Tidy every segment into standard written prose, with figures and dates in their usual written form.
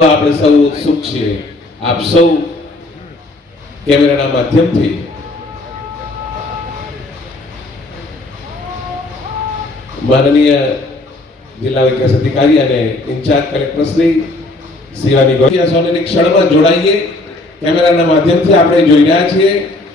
આપણે સૌ ઉત્સુક છીએ આપ સૌ કેમેરાના માધ્યમથી માનનીય જિલ્લા વિકાસ અધિકારી અને ઇન્ચાર્જ કલેક્ટર શ્રી શિવાની ગોહિયાસોની ક્ષણમાં જોડાઈએ કેમેરાના માધ્યમથી આપણે જોઈ રહ્યા છીએ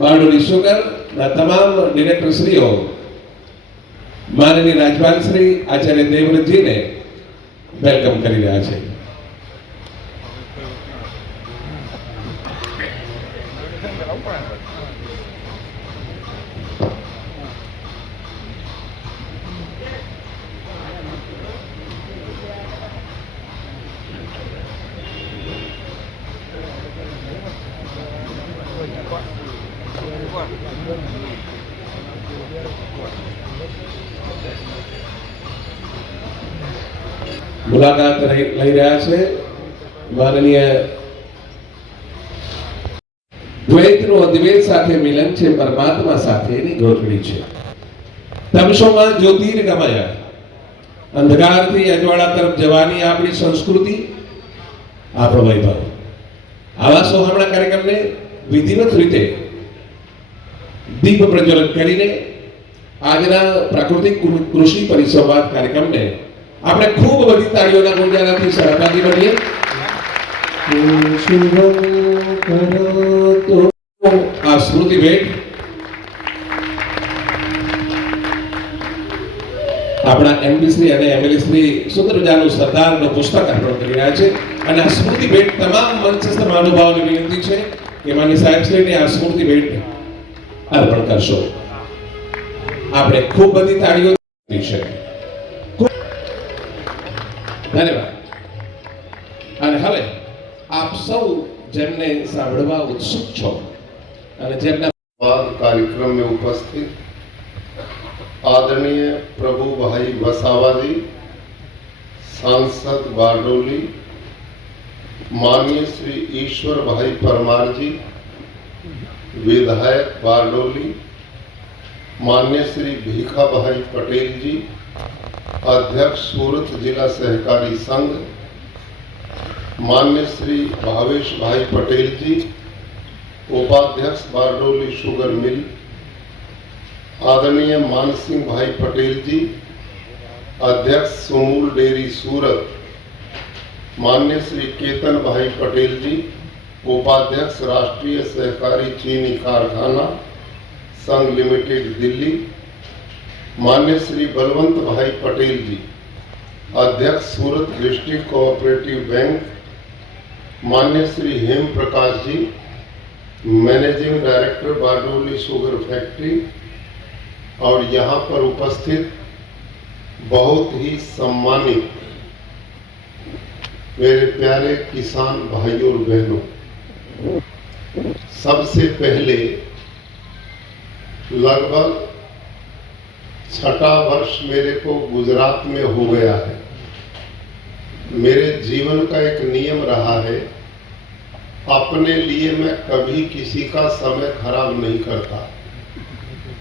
બારડોલી સુગરના તમામ ડિરેક્ટરશ્રીઓ માનનીય રાજપાલ શ્રી આચાર્ય દેવવ્રતજીને વેલકમ કરી રહ્યા છે. મુલાકાત લઈ રહ્યા છે માનનીય દ્વૈતનું અદ્વૈત સાથે મિલન છે પરમાત્મા સાથેની ગોઠવણી છે. તમસોમાં જ્યોતિર્ગમય અંધકારથી અજવાળા તરફ જવાની આપણી સંસ્કૃતિ આપણો વૈભવ. આવા સોહામણા કાર્યક્રમને વિધિવત રીતે દીપ પ્રજ્વલન કરીને આજના પ્રાકૃતિક કૃષિ પરિસંવાદ કાર્યક્રમને આપણે ખૂબ બધી તાળીઓના ગુંજારાથી સહભાગી બનીએ. આ સ્મૃતિ ભેટ આપણા એમપી શ્રી અને એમએલએ શ્રી સુંદર મજાનું સરદારનું પુસ્તક અર્પણ કરી રહ્યા છે અને આ સ્મૃતિ ભેટ તમામ મંચસ્થ મહાનુભાવોને વિનંતી છે કે માનનીય સાહેબ શ્રીને આ સ્મૃતિ ભેટ અર્પણ કરશો. આપણે ખૂબ બધી તાળીઓ છે. ધન્યવાદ. અને હવે આપ સૌ જેમને સાંભળવા ઉત્સુક છો અને જેમના कार्यक्रम में उपस्थित आदरणीय प्रभु भाई वसावा जी, सांसद बारडोली, माननीय श्री ईश्वर भाई परमार जी, विधायक बारडोली, माननीय श्री भीखा भाई पटेल जी, अध्यक्ष सूरत जिला सहकारी संघ, माननीय श्री भावेश भाई पटेल जी, उपाध्यक्ष बारडोली शुगर मिल, आदरणीय मानसिंह भाई पटेल जी, अध्यक्ष सुमूल डेयरी सूरत, माननीय श्री केतन भाई पटेल जी, उपाध्यक्ष राष्ट्रीय सहकारी चीनी कारखाना संघ लिमिटेड दिल्ली, माननीय श्री बलवंत भाई पटेल जी, अध्यक्ष सूरत डिस्ट्रिक्ट कोऑपरेटिव बैंक, माननीय Shri Hem Prakash ji, managing director Bardoli sugar factory, और यहाँ पर उपस्थित बहुत ही सम्मानित मेरे प्यारे किसान भाइयों और बहनों, सबसे पहले लगभग 6ठा वर्ष मेरे को गुजरात में हो गया है. मेरे जीवन का एक नियम रहा है, अपने लिए मैं कभी किसी का समय खराब नहीं करता.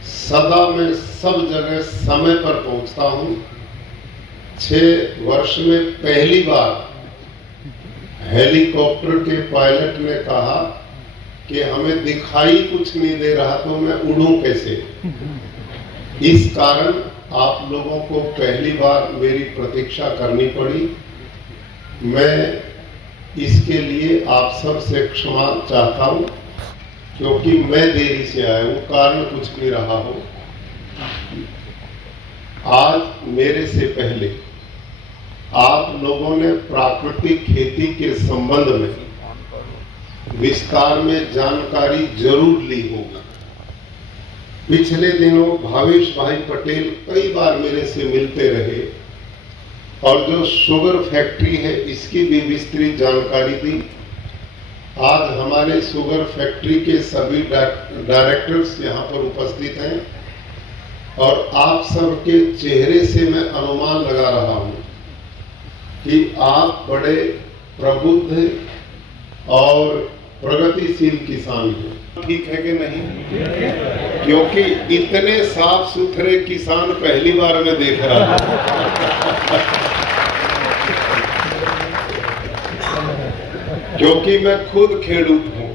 सदा मैं सब जगह समय पर पहुंचता हूं. 6 वर्ष में पहली बार हेलीकॉप्टर के पायलट ने कहा कि हमें दिखाई कुछ नहीं दे रहा तो मैं उड़ूं कैसे. इस कारण आप लोगों को पहली बार मेरी प्रतीक्षा करनी पड़ी. मैं इसके लिए आप सब से क्षमा चाहता हूं क्योंकि मैं देरी से आया हूं, कारण कुछ भी रहा हो. आज मेरे से पहले आप लोगों ने प्राकृतिक खेती के संबंध में विस्तार में जानकारी जरूर ली होगी. पिछले दिनों भावेश भाई पटेल कई बार मेरे से मिलते रहे और जो शुगर फैक्ट्री है इसकी भी विस्तृत जानकारी दी. आज हमारे शुगर फैक्ट्री के सभी डायरेक्टर्स यहाँ पर उपस्थित हैं और आप सबके चेहरे से मैं अनुमान लगा रहा हूँ कि आप बड़े प्रबुद्ध और प्रगतिशील किसान हैं. ठीक है कि नहीं? क्योंकि इतने साफ सुथरे किसान पहली बार मैं देख रहा हूं. क्योंकि मैं खुद खेडूत हूं,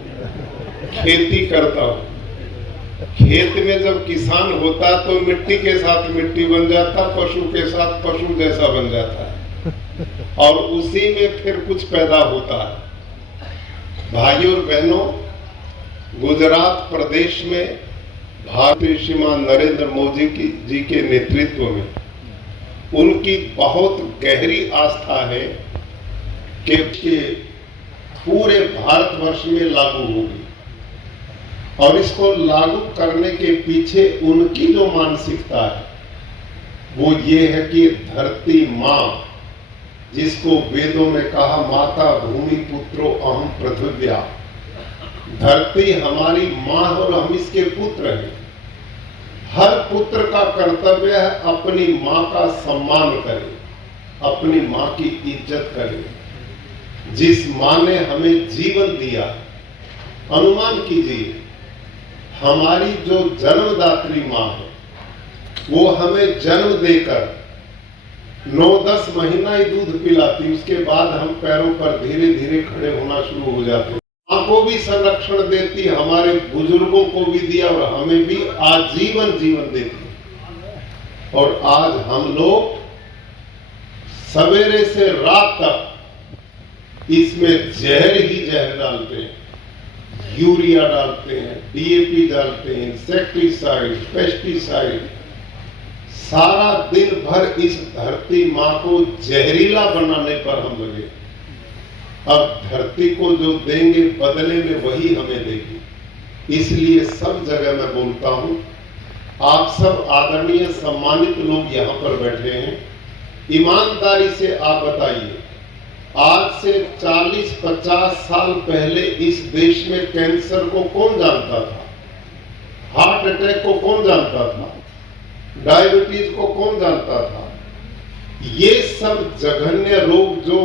खेती करता हूं। खेत में जब किसान होता तो मिट्टी के साथ मिट्टी बन जाता, पशु के साथ पशु जैसा बन जाता है, और उसी में फिर कुछ पैदा होता है। भाइयों और बहनों, गुजरात प्रदेश में भारतीय श्रीमान नरेंद्र मोदी जी के नेतृत्व में उनकी बहुत गहरी आस्था है कि पूरे भारतवर्ष में लागू होगी, और इसको लागू करने के पीछे उनकी जो मानसिकता है वो ये है कि धरती माँ, जिसको वेदों में कहा माता भूमि पुत्रो अहम पृथिव्या, धरती हमारी माँ और हम इसके पुत्र हैं। हर पुत्र का कर्तव्य है अपनी माँ का सम्मान करे, अपनी माँ की इज्जत करे। जिस माँ ने हमें जीवन दिया, अनुमान कीजिए हमारी जो जन्मदात्री माँ है वो हमें जन्म देकर 9-10 महीना ही दूध पिलाती, उसके बाद हम पैरों पर धीरे धीरे खड़े होना शुरू हो जाते। माँ को भी संरक्षण देती, हमारे बुजुर्गों को भी दिया और हमें भी आजीवन जीवन देती। और आज हम लोग सवेरे से रात तक इसमें जहर ही जहर डालते हैं, यूरिया डालते हैं, डीएपी डालते हैं, इंसेक्टिसाइड, पेस्टिसाइड, सारा दिन भर इस धरती माँ को जहरीला बनाने पर हम लगे। अब धरती को जो देंगे बदले में वही हमें देगी। इसलिए सब जगह मैं बोलता हूं, आप सब आदरणीय सम्मानित लोग यहां पर बैठे हैं, ईमानदारी से आप बताइए, आज से 40-50 साल पहले इस देश में कैंसर को कौन जानता था? हार्ट अटैक को कौन जानता था? डायबिटीज को कौन जानता था? ये सब जघन्य रोग जो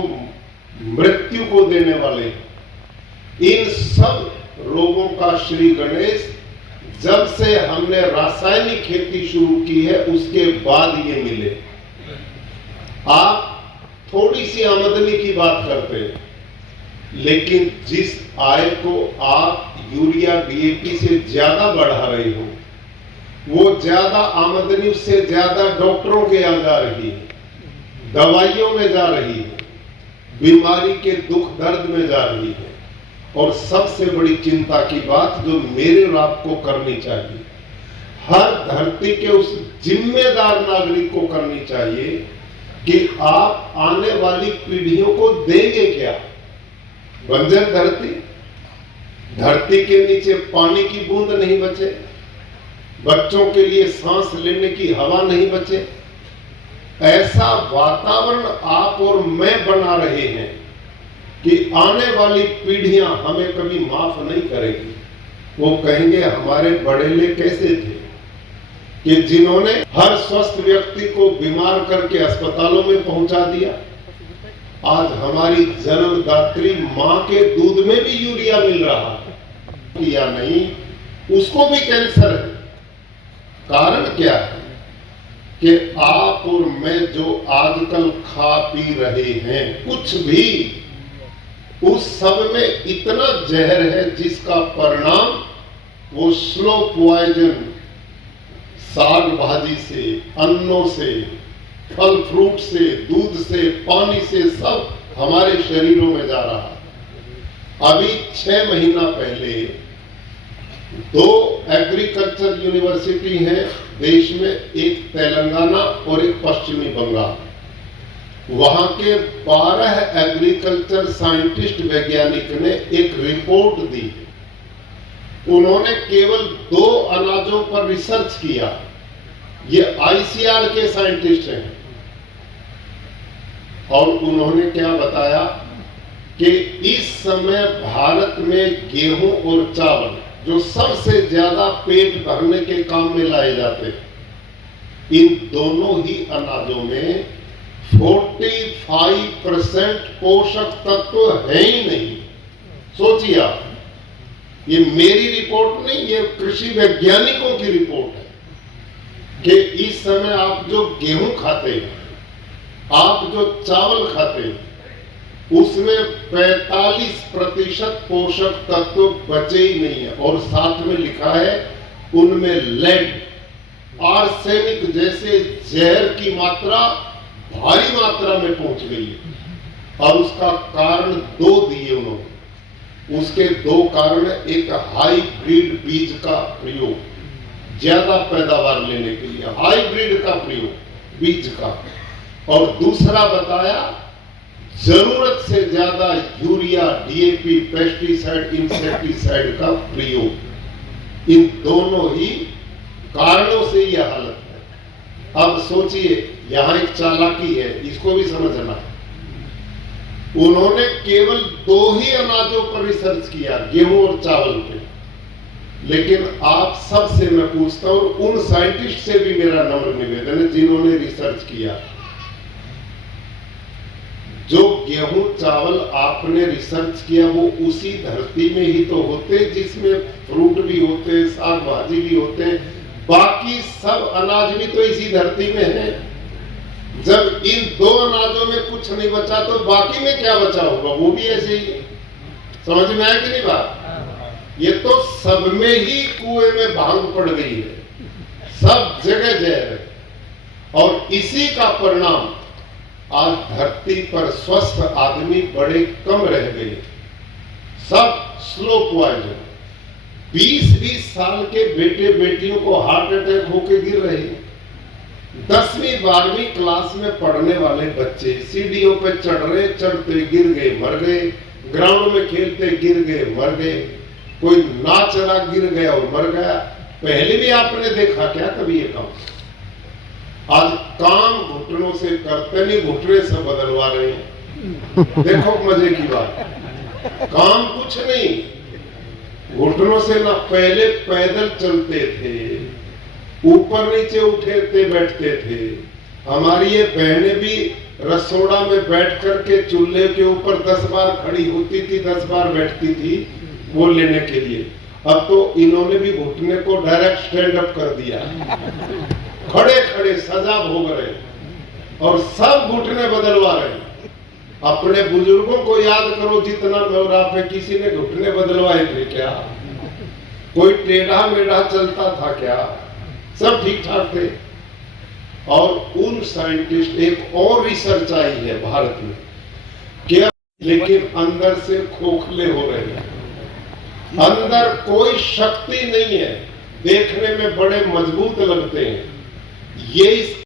मृत्यु को देने वाले हैं, इन सब रोगों का श्री गणेश जब से हमने रासायनिक खेती शुरू की है उसके बाद ये मिले। आप थोड़ी सी आमदनी की बात करते हैं, लेकिन जिस आय को आप यूरिया डीएपी से ज्यादा बढ़ा रहे हो, वो ज्यादा आमदनी उससे ज्यादा डॉक्टरों के यहाँ जा रही है, दवाइयों में जा रही है, बीमारी के दुख दर्द में जा रही है। और सबसे बड़ी चिंता की बात जो मेरे और आपको करनी चाहिए, हर धरती के उस जिम्मेदार नागरिक को करनी चाहिए कि आप आने वाली पीढ़ियों को देंगे क्या? बंजर धरती, धरती के नीचे पानी की बूंद नहीं बचे, बच्चों के लिए सांस लेने की हवा नहीं बचे, ऐसा वातावरण आप और मैं बना रहे हैं कि आने वाली पीढ़ियां हमें कभी माफ नहीं करेगी। वो कहेंगे हमारे बड़ेले कैसे थे कि जिन्होंने हर स्वस्थ व्यक्ति को बीमार करके अस्पतालों में पहुंचा दिया। आज हमारी जन्मदात्री मां के दूध में भी यूरिया मिल रहा है या नहीं, उसको भी कैंसर है। कारण क्या है कि आप और मैं जो आजकल खा पी रहे हैं कुछ भी, उस सब में इतना जहर है जिसका परिणाम वो स्लो पॉइजन साग भाजी से, अन्नों से, फल फ्रूट से, दूध से, पानी से सब हमारे शरीरों में जा रहा है। अभी 6 महीना पहले 2 एग्रीकल्चर यूनिवर्सिटी हैं देश में, एक तेलंगाना और एक पश्चिमी बंगाल। वहां के 12 एग्रीकल्चर साइंटिस्ट वैज्ञानिक ने एक रिपोर्ट दी। उन्होंने केवल 2 अनाजों पर रिसर्च किया। ये आईसीआर के साइंटिस्ट हैं, और उन्होंने क्या बताया कि इस समय भारत में गेहूं और चावल जो सबसे ज्यादा पेट भरने के काम में लाए जाते हैं, इन दोनों ही अनाजों में 45% पोषक तत्व है ही नहीं। सोचिए आप, ये मेरी रिपोर्ट नहीं, ये कृषि वैज्ञानिकों की रिपोर्ट है कि इस समय आप जो गेहूं खाते हैं, आप जो चावल खाते हैं, उसमें 45% पोषक तत्व बचे ही नहीं है, और साथ में लिखा है उनमें लेड, आर्सेनिक जैसे जहर की मात्रा भारी मात्रा में पहुंच गई है। और उसका कारण 2 दिए उन्होंने। उसके 2 कारण, एक हाइब्रिड बीज का प्रयोग, ज्यादा पैदावार लेने के लिए हाइब्रिड का प्रयोग बीज का, और दूसरा बताया जरूरत से ज्यादा यूरिया, डीएपी, पेस्टिसाइड, इंसेक्टिसाइड का प्रयोग। इन दोनों ही कारणों से यह हालत है। अब सोचिए, यहां एक चालाकी है, इसको भी समझना है। उन्होंने केवल 2 ही अनाजों पर रिसर्च किया, गेहूं और चावल पे। लेकिन आप सबसे मैं पूछता हूं, उन साइंटिस्ट से भी मेरा नम्र निवेदन है जिन्होंने रिसर्च किया, जो गेहूं चावल आपने रिसर्च किया वो उसी धरती में ही तो होते जिसमें फ्रूट भी होते, साग भाजी भी होते, बाकी सब अनाज भी तो इसी धरती में है। जब इन 2 अनाजों में कुछ नहीं बचा तो बाकी में क्या बचा होगा, वो भी ऐसे ही है। समझ में आया कि नहीं बात? ये तो सब में ही कुएं में भांग पड़ गई है, सब जगह जहर है। और इसी का परिणाम आज धरती पर स्वस्थ आदमी बड़े कम रह गए, सब स्लो पॉइजन। 20-20 साल के बेटे बेटियों को हार्ट अटैक होके गिर रहे हैं। 10वीं 12वीं क्लास में पढ़ने वाले बच्चे सीढ़ियों पे चढ़ रहे, चढ़ते गिर गए, मर गए, ग्राउंड में खेलते गिर गए, मर गए, कोई नाच रहा गिर गया और मर गया। पहले भी आपने देखा क्या कभी ये काम? आज काम घुटनों से करते नहीं, घुटने से बदलवा रहे हैं। देखो मजे की बात, काम कुछ नहीं, घुटनों से ना। पहले पैदल चलते थे, ऊपर नीचे उठते बैठते थे। हमारी ये बहनें भी रसोड़ा में बैठ करके चूल्हे के ऊपर 10 बार खड़ी होती थी, 10 बार बैठती थी वो लेने के लिए। अब तो इन्होंने भी घुटने को डायरेक्ट स्टैंड अप कर दिया, खड़े खड़े सजा भोग रहे और सब घुटने बदलवा रहे। अपने बुजुर्गों को याद करो, जितना बुढ़ापे किसी ने घुटने बदलवाए थे क्या? कोई टेढ़ा मेढ़ा चलता था क्या? सब ठीक ठाक थे। और उन साइंटिस्ट, एक और रिसर्च आई है भारत में क्या, लेकिन अंदर से खोखले हो रहे हैं, अंदर कोई शक्ति नहीं है, देखने में बड़े मजबूत लगते हैं। ये इस